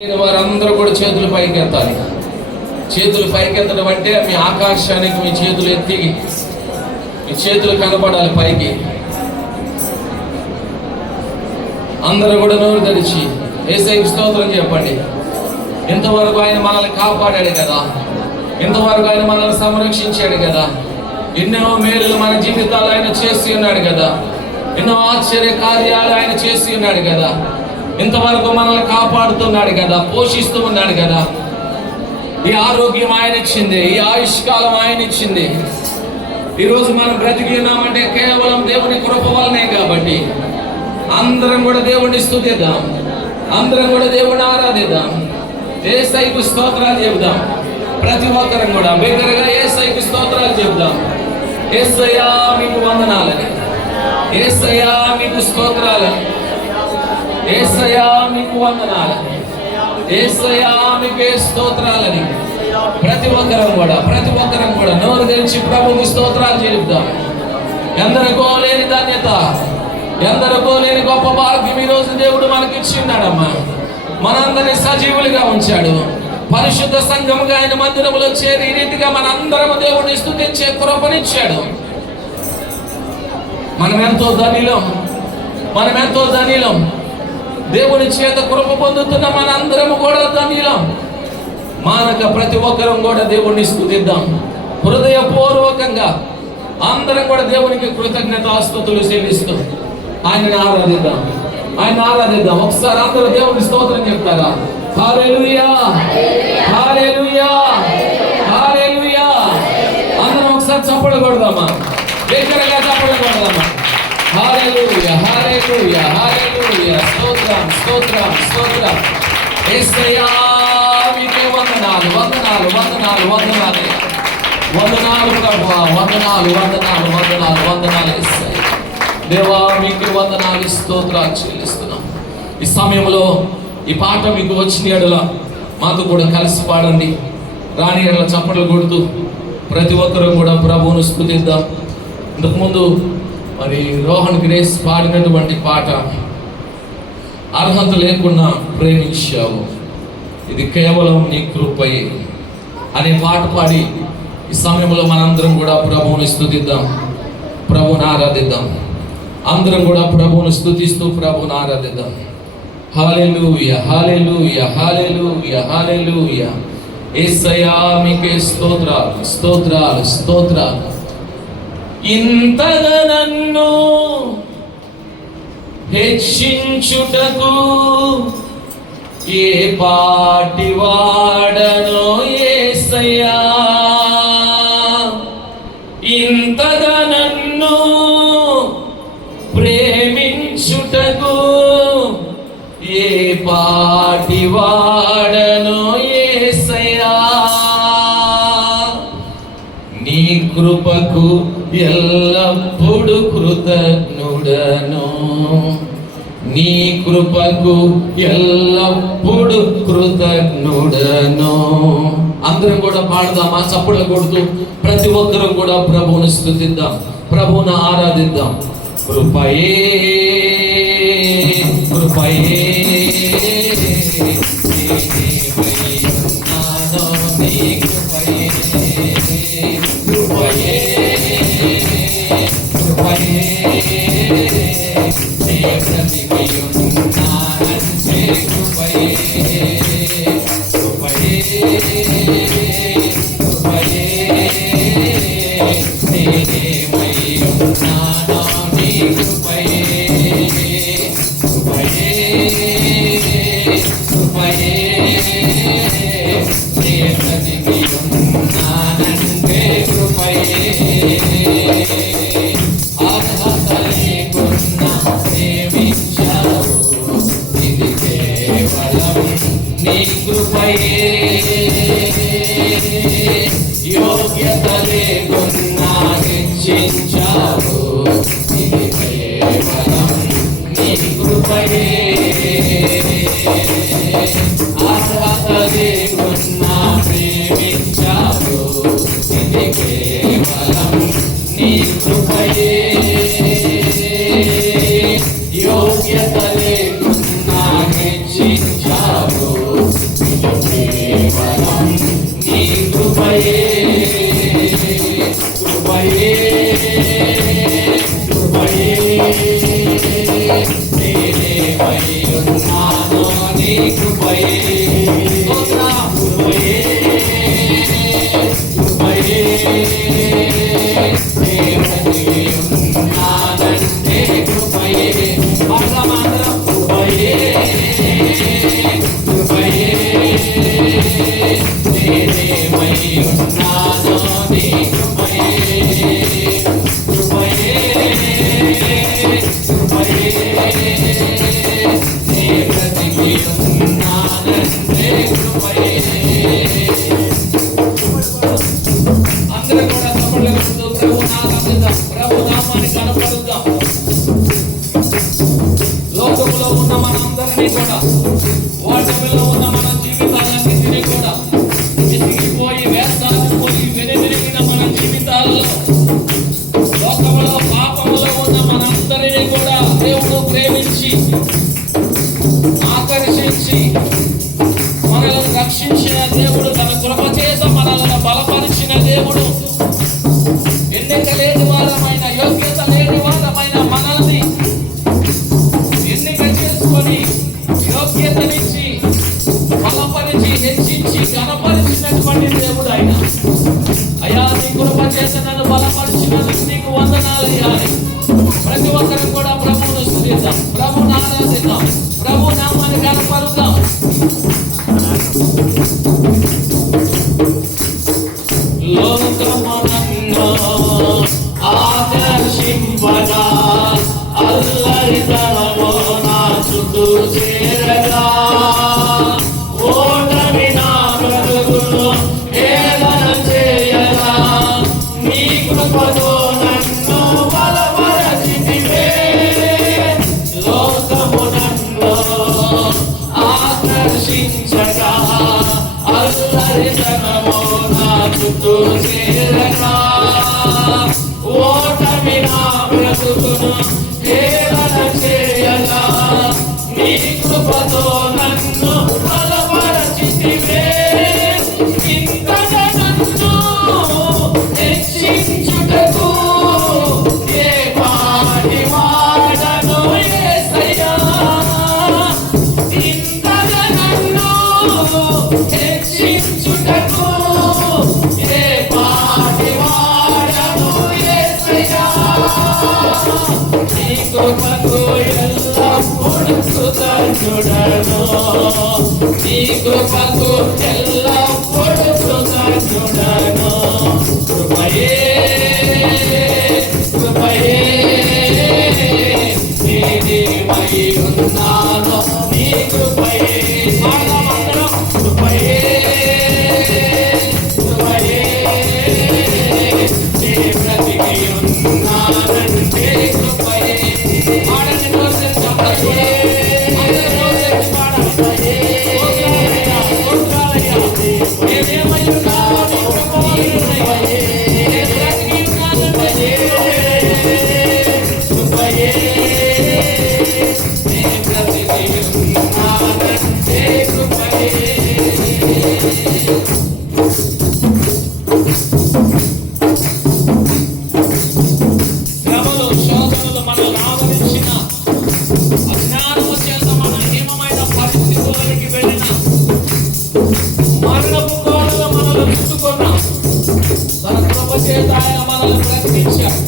వారందరూ కూడా చేతులు పైకెత్తాలి. చేతులు పైకెత్తడం అంటే మీ ఆకాశానికి మీ చేతులు ఎత్తి మీ చేతులు కనపడాలి పైకి. అందరూ కూడా నోరు తెరిచి యేసయ్యకు స్తోత్రం చెప్పండి. ఇంతవరకు ఆయన మనల్ని కాపాడాడు కదా, ఇంతవరకు ఆయన మనల్ని సంరక్షించాడు కదా, ఎన్నో మేలు మన జీవితాలు ఆయన చేసి ఉన్నాడు కదా, ఎన్నో ఆశ్చర్య కార్యాలు ఆయన చేసి ఉన్నాడు కదా, ఇంతవరకు మనల్ని కాపాడుతున్నాడు కదా, పోషిస్తూ ఉన్నాడు కదా. ఈ ఆరోగ్యం ఆయన ఇచ్చింది, ఈ ఆయుష్కాలం ఆయన ఇచ్చింది. ఈరోజు మనం బ్రతికి ఉన్నామంటే కేవలం దేవుని కృప వల్లనే. కాబట్టి అందరం కూడా దేవుడిని స్తుతిద్దాం, అందరం కూడా దేవుడిని ఆరాధిద్దాం, యేసయ్యకు స్తోత్రాలు చెబుదాం. ప్రతి ఒక్కరం కూడా బిగ్గరగా యేసయ్యకు స్తోత్రాలు చెబుదాం. యేసయ్యా మీకు వందనాలని, యేసయ్యా మీకు స్తోత్రాలని, యేసయ్యా మీకు వందనాలని, యేసయ్యా మీకే స్తోత్రాలని ప్రతి ఒక్కరం కూడా నోరు తెరిచి ప్రభువుకి స్తోత్రాలు చెబుదాం. ఎందరికో లేని ధన్యత, ఎందరికో లేని గొప్ప భాగ్యం ఈరోజు దేవుడు మనకి ఇచ్చిన్నాడమ్మా. మనందరినీ సజీవులుగా ఉంచాడు. పరిశుద్ధ సంఘముగా ఆయన మందిరములో చేరి ఈ రీతిగా మనందరము దేవుడిని స్తుతించే కృపనిచ్చాడు. మనం ఎంతో ధనిలం, దేవుని చేత కృప పొందుతున్న మనందరము కూడా ధన్యులం. మానక ప్రతి ఒక్కరం కూడా దేవుణ్ణి స్తుతిద్దాం. హృదయపూర్వకంగా అందరం కూడా దేవునికి కృతజ్ఞతాస్తుతులు చెల్లిస్తూ ఆయనని ఆరాధిద్దాం. ఒకసారి అందరూ దేవుని స్తోత్రం చెప్తారా? హల్లెలూయా, హల్లెలూయా, హల్లెలూయా. అందరం ఒకసారి చప్పట్లు కొడదామా, దగ్గరగా చప్పట్లు కొడదామా. హల్లెలూయా, హల్లెలూయా, హల్లెలూయా. స్తోత్రం. యేసయ్యా మీకే వందనాలు ప్రభువా, వందనాలు యేసయ్యా. దేవా మీకే వందనాలు, స్తోత్రాలు చెల్లిస్తున్నాం. ఈ సమయంలో ఈ పాట మీకు వచ్చిన ఎడల మాతో కూడా కలిసి పాడండి. రాని ఎడల చప్పట్లు కొడుతూ ప్రతి ఒక్కరూ కూడా ప్రభువును స్తుతిద్దాం. ఇంతకుముందు మరి రోహన్ గ్రేస్ పాడినటువంటి పాట అర్హత లేకుండా ప్రేమించావు, ఇది కేవలం నీ కృపయే అనే పాట పాడి ఈ సమయంలో మనందరం కూడా ప్రభువుని స్తుతిద్దాం, ప్రభువుని ఆరాధిద్దాం. అందరం కూడా ప్రభువుని స్తుతిస్తూ ప్రభువుని ఆరాధిద్దాం. హల్లెలూయా, హల్లెలూయా, హల్లెలూయా, హల్లెలూయా. యేసయ్యా మీకే స్తోత్రాలు. ఇంతగా నన్ను హెచ్చించుటకు ఏ పాటి వాడనో యేసయ్యా, ఇంతగా నన్ను ప్రేమించుటకు ఏ పాటి వాడనో యేసయ్యా, నీ కృపకు ఎల్లప్పుడు కృతజ్ఞుడను, నీ కృపకు ఎల్లప్పుడు కృతజ్ఞుడను. అందరం కూడా పాడదామా చప్పుళ్ళు కొడుతూ ప్రతి ఒక్కరూ కూడా ప్రభువుని స్తుతిద్దాం, ప్రభువుని ఆరాధిద్దాం. కృపయే యోగ్యత లేకున్నా హెచ్చించావు, ఇది కేవలం నీ కృపయే. అర్హత లేకున్నా ప్రేమించావు, ఇది కేవలం నీ కృపయే. యోగ్యత లేకున్నా హెచ్చించావు, కేవలం నీ కృపయే కృపయే కృపయే నేనేమై ఉన్నానో నీ కృపయే కృపయే కృపయే ఉన్నానంటే కృపయే మాత్రం కృపయే కృపయే నేనేమై ఉన్నానో నీ కృపయే కృపయే కృపయే నీ బ్రతికి ఉన్నానంటే కృపయే. అందరూ కూడా తమ్ముళ్ళ ప్రభు నామాన్ని కనపడుద్దాం. లోకంలో ఉన్న మనందరినీ కూడా, ఓటమిలో ఉన్న మన జీవితాలన్నింటినీ కూడా, విసిగిపోయి వేస్తాడిపోయి వెనుదిరిగిన మన జీవితాల్లో, లోకంలో పాపంలో ఉన్న మనందరినీ కూడా దేవుడు ప్రేమించి ఆకర్షించి మనల్ని రక్షించిన దేవుడు, తన కృప చేత మనల్ని బలపరిచిన దేవుడు, ఎన్నిక లేని వారమైన, యోగ్యత లేని వారమైన మనల్ని ఎన్నిక చేసుకొని యోగ్యతనిచ్చి బలపరిచి హెచ్చించి గణపరిచినటువంటి దేవుడు ఆయన. అయ్యా నీ కృప చేత నన్ను బలపరిచినందుకు నీకు వందనాలయ్యా. ప్రతి ఒక్కరు కూడా ప్రభువును స్తుతిద్దాం, ప్రభువును ఆరాధిద్దాం, ప్రభు నామాన్ని కనపరుద్దాం. లోకమునన్ను ఆకర్షింపగా అల్లరితనము నా చుట్టూ చేరగా, ఓటమి నా బ్రతుకును ఏదన చేయగా, నీ కృపతో నన్ను బలపరచితివే. లోకమునన్ను ఆకర్షించగా అల్లరితనము నా చుట్టూ చేరగా, ఓటమి నా బ్రతుకును ఏదన చేయగా, నీ కృపతో నన్ను బలపరచితివే. ఇంతగా నన్ను హెచ్చించుటకు ఏ పాటి వాడను యేసయ్యా. ఇంతగా నన్ను హెచ్చించుటకు ఏ పాటి వాడను యేసయ్యా. నీ కృపకు ఎల్లప్పుడూ కృతజ్ఞుడను, నీ కృపకు ఎల్లప్పుడూ కృతజ్ఞుడను. కృపయే కృపయే నేనేమై ఉన్నానో నీ కృపయే. మానవందరం కృపయే కృపయే నీ బ్రతికి ఉన్నానంటే కృపయే. ఆడని రోజు చెప్పయే నేనేమై ఉన్నానో నీ కృపయే. కృపయే నీ బ్రతికి ఉన్నానంటే కృపయే. శ్రమలు శోధనలు మనల్ని ఆవరించిన, అజ్ఞానము చేత మన హీనమైన పరిస్థితులకి వెళ్ళిన, మరణపు కోడలు మనల్ని చుట్టుకున్నా, తన కృప చేత ఆయన మనల్ని బ్రతికించాడు.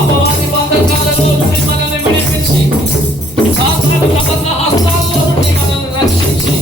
అపవాది బంధకాలలో నుండి మనల్ని విడిపించి, సాతాను అబద్ధ హస్తాల్లో నుండి మనల్ని రక్షించి,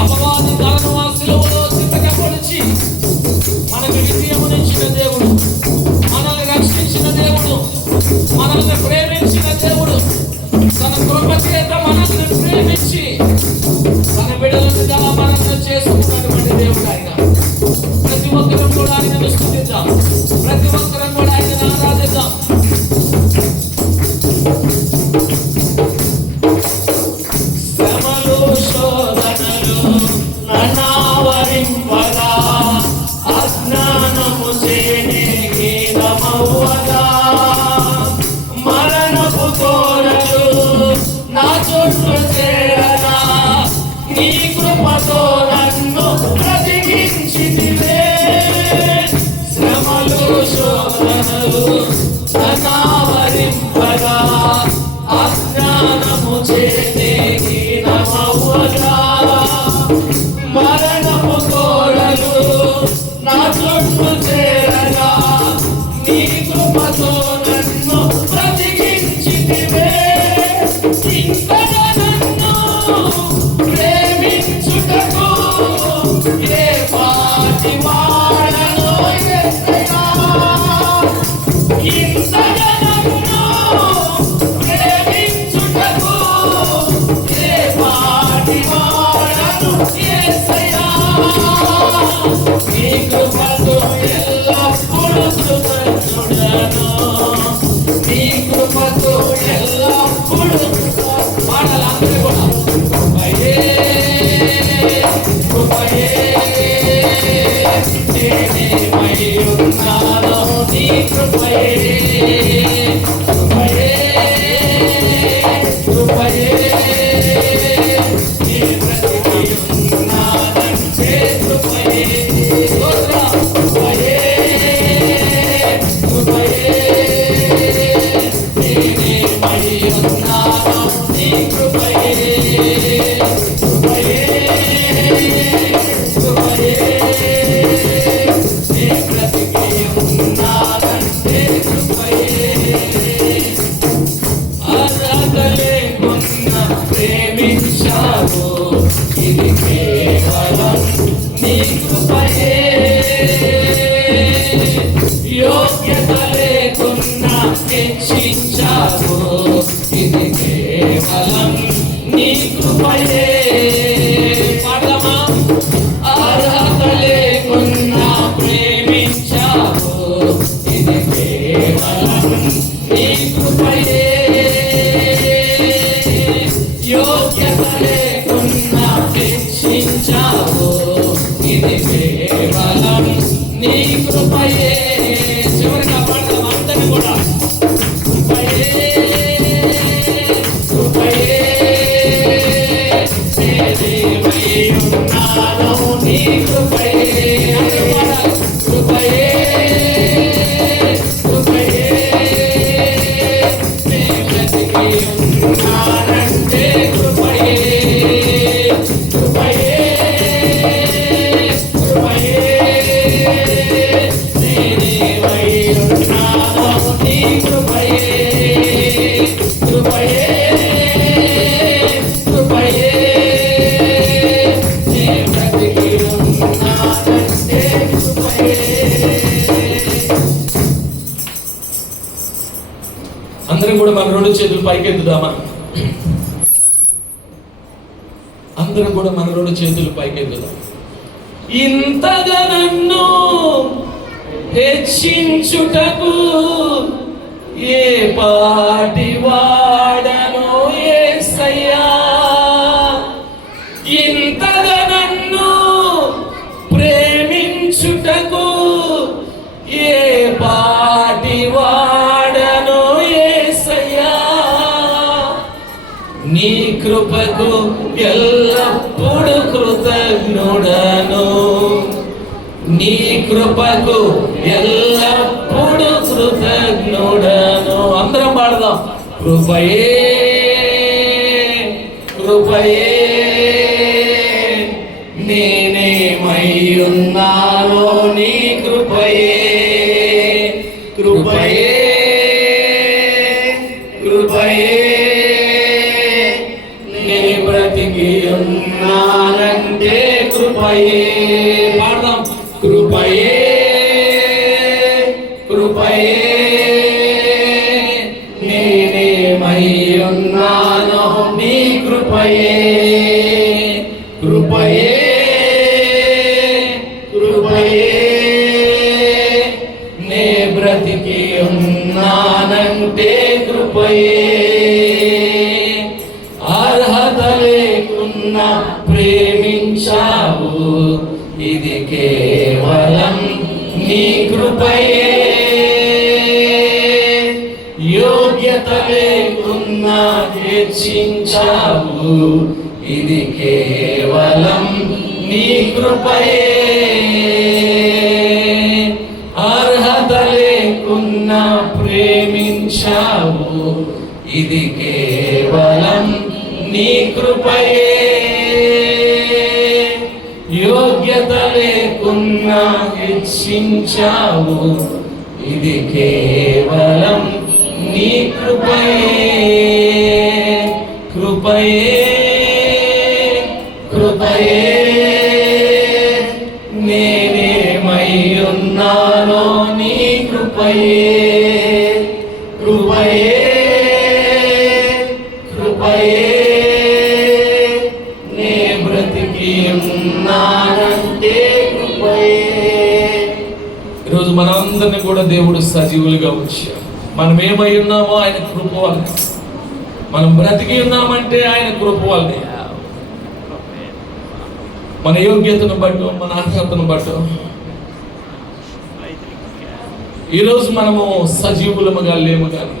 అపవాది తలను ఆ శిలువలో చితక పొడిచి మనకు విజయమునిచ్చిన దేవుడు, మనల్ని రక్షించిన దేవుడు, మనల్ని ప్రేమించిన దేవుడు, తన కృప చేత మనల్ని ప్రేమించి తన బిడ్డలుగా మనల్ని చేసుకున్నటువంటి దేవుడు ఆయన. ప్రతి ఒక్కరం కూడా ఆయనను స్తుతిద్దాం, ప్రతి ఒక్కరం కూడా ఆయనను ఆరాధిద్దాం. శ్రమలు శోధనలు నన్నావరింపగా, అజ్ఞానము చేనే గీతమవ్వగా, మరణపు కోరలు నా చుట్టూ చేరగా, నీ కృప కృపతో నన్ను బ్రతికించితివే. శ్రమలు శోధనలు నన్నావరింపగా అజ్ఞానము చేతే హీనమవ్వగా మరణపు కోరలు నా చుట్టూ చేరగా నీ కృపతో నన్ను బ్రతికించితివే. ఇంతగా నన్ను ప్రేమించుటకు ఏ పాటి వాడను యేసయ్యా. ఇంతగా నన్ను ప్రేమించుటకు ఏ పాటి వాడను యేసయ్యా. నీ కృపతో ఎల్లప్పుడూ కృతజ్ఞుడను. నీ కృపతో ఎల్లప్పుడూ పాడాలందరూ కూడా కృపయే నేనేమై ఉన్నానో నీ కృపయే కృపయే కృపయే నీ బ్రతికి ఉన్నానంటే కృపయే కృపయే కృపయే నేనేమై ఉన్నానో నీ కృపయే కృపయే కృపయే నీ బ్రతికి ఉన్నానంటే కృపయే. అర్హత లేకున్నా ప్రేమించావు ఇది కేవలం నీ కృపయే. యోగ్యత లేకున్నా హెచ్చించావు ఇది కేవలం నీ కృపయే. పాడమా. అర్హత లేకున్నా ప్రేమించావు ఇది కేవలం నీ కృపయే. యోగ్యత లేకున్నా హెచ్చించావు ఇది కేవలం నీ కృపయే. చివరిగా పాడదాం అందరినీ కూడా. కృపయే కృపయే నేనేమై ఉన్నానో నీ కృపయే. అందరూ పాడాలి. కృపయే కృపయే నే బ్రతికి ఉన్నానంటే కృపయే కృపయే కృపయే నేనేమై ఉన్నానో నీ కృపయే కృపయే కృపయే నే బ్రతికి ఉన్నానంటే కృపయే. అందరం కూడా మన రెండు చేతులు పైకెత్తుదామా. అందరం కూడా మన రెండు చేతులు పైకెత్తుదాం. ఇంతగా నన్ను హెచ్చించుటకు ఏ పాటి వాడను యేసయ్యా. ఇంతగా నన్ను ప్రేమించుటకు ఏ పాటి వాడను యేసయ్యా. నీ కృపకు ఎల్లప్పుడూ కృతజ్ఞుడను. నీ కృపకు ఎల్లప్పుడూ కృతజ్ఞుడను. అందరం పాడదాం. కృపయే కృపయే నేనేమై ఉన్నానో నీ కృపయే కృపయే కృపయే నే బ్రతికి ఉన్నానంటే కృపయే. పాడదాం. కృపయే కృపయే నేనేమై ఉన్నానో నీ కృపయే కృపయే కృపయే నే బ్రతికి ఉన్నానంటే కృపయే. అర్హత లేకున్నా ప్రేమించావు ఇది కేవలం నీ కృపయే. యోగ్యత లేకున్నా హెచ్చించావు ఇది కేవలం నీ కృపయే, అర్హత లేకున్నా ప్రేమించావు, ఇది కేవలం నీ కృపయే. యోగ్యత లేకున్నా హెచ్చించావు, ఇది కేవలం నీ కృపయే. కృపయే కృపయే నేనేమై ఉన్నానో నీ కృపయే. కృపయే కృపయే నే బ్రతికి ఉన్నానంటే కృపయే. ఈరోజు మనందరినీ కూడా దేవుడు సజీవులుగా ఉంచాడు. మనం ఏమై ఉన్నామో ఆయన కృప వల్ల, మనం బ్రతికి ఉన్నామంటే ఆయన కృప వల్లే. మన యోగ్యతను బట్టి, మన అర్హతను బట్టి ఈరోజు మనము సజీవులముగా లేము, కానీ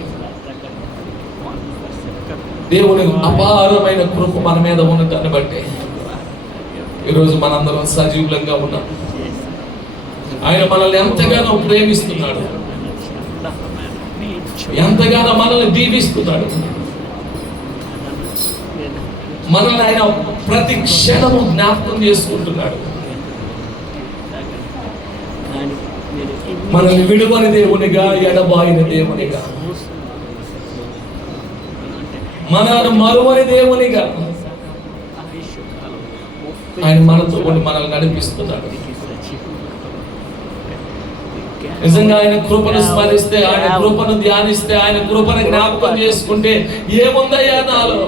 దేవుని అపారమైన కృప మన మీద ఉన్నదాన్ని బట్టి ఈరోజు మనందరం సజీవులంగా ఉన్నాం. ఆయన మనల్ని ఎంతగానో ప్రేమిస్తున్నాడు, ఎంతగానో మనల్ని దీవిస్తున్నాడు. మనల్ని ఆయన ప్రతి క్షణము జ్ఞాపకం చేసుకుంటున్నాడు. మనల్ని విడువని దేవునిగా, ఎడబాయిన దేవునిగా, మనల్ని మరువని దేవునిగా ఆయన మనతో మనల్ని నడిపిస్తున్నాడు. నిజంగా ఆయన కృపను స్మరిస్తే, ఆయన కృపను ధ్యానిస్తే, ఆయన కృపను జ్ఞాపకం చేసుకుంటే ఏముందయ్యా నాలో,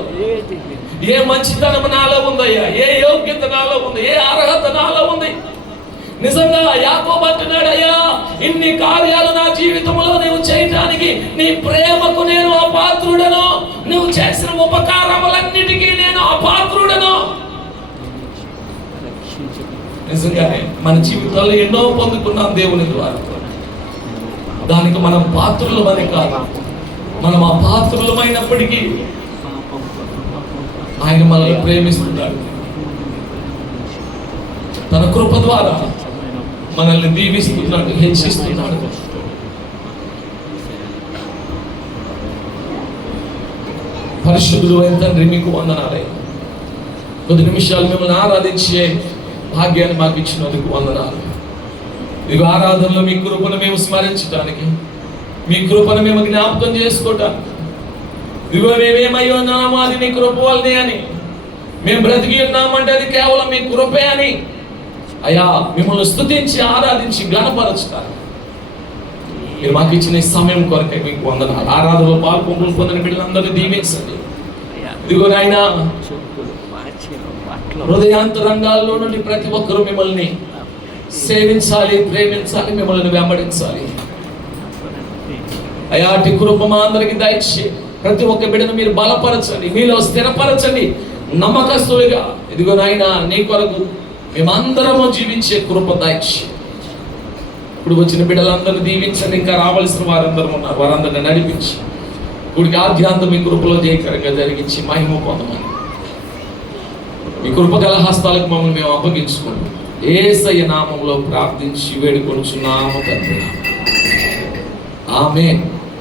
ఏ మంచితనం నాలో ఉందయ్యా, ఏ యోగ్యత నాలో ఉంది, ఏ అర్హత నాలో ఉంది. నిజంగా యాకోబు అంటున్నాడు, అయ్యా ఇన్ని కార్యాలు నా జీవితంలో నువ్వు చేయటానికి నీ ప్రేమకు నేను అపాత్రుడను, నువ్వు చేసిన ఉపకారములన్నిటికీ నేను అపాత్రుడను. నిజంగానే మన జీవితాల్లో ఎన్నో పొందుకున్నాం దేవుని ద్వారా. దానికి మనం పాత్రులమని కాదు, మనం అపాత్రులమైనప్పటికీ ఆయన మనల్ని ప్రేమిస్తున్నాడు. తన కృప ద్వారా మనల్ని దీవిస్తున్నాడు, హెచ్చిస్తున్నాడు. పరిశుద్ధుడు అయిన తండ్రి, మీకు వందనాలయ్యా. కొద్ది నిమిషాలు మిమ్మల్ని ఆరాధించే భాగ్యాన్ని మాకు ఇచ్చినందుకు వందనాలు. ఇవి ఆరాధనలో మీ కృపను మేము స్మరించడానికి, మీ కృపను మేము జ్ఞాపకం చేసుకోవటానికి, ఇదిగో మేమేమై ఉన్నామో అది నీ కృప వల్లనే అని, మేము బ్రతికి ఉన్నామంటే అది కేవలం మీ కృపే అని అయ్యా మిమ్మల్ని స్తుతించి ఆరాధించి గణపరచుతారు. మీరు మాకు ఇచ్చిన ఈ సమయం కొరకే మీకు వందనాలు. ఆరాధనలో పాల్పొంగులు పొందిన బిడ్డలందరినీ దీవించండి. ఇదిగో నాయనా, హృదయాంతరంగాల్లో నుండి ప్రతి ఒక్కరూ మిమ్మల్ని సేవించాలి, ప్రేమించాలి, మిమ్మల్ని వెంబడించాలి. అయ్యా అటు కృప మా అందరికి దయచేసి ప్రతి ఒక్క బిడ్డను మీరు బలపరచండి, మీలో స్థిరపరచండి, నమ్మకస్తులుగా ఇదిగో నాయనా నీ కొరకు మేమందరము జీవించే కృప దయచేసి. ఇప్పుడు వచ్చిన బిడ్డలందరూ దీవించండి. ఇంకా రావాల్సిన వారందరూ ఉన్నారు, వారందరిని నడిపించి ఇప్పటికి ఆధ్యాత్మిక మీ కృపలో జయకరంగా జరిగించి మహిమ పొందమని మీ కృపగల హస్తాలకు మమ్మల్ని మేము అప్పగించుకోండి. యేసయ్య నామములో ప్రార్థించి వేడుకొనుచున్నాము తండ్రి. ఆమేన్.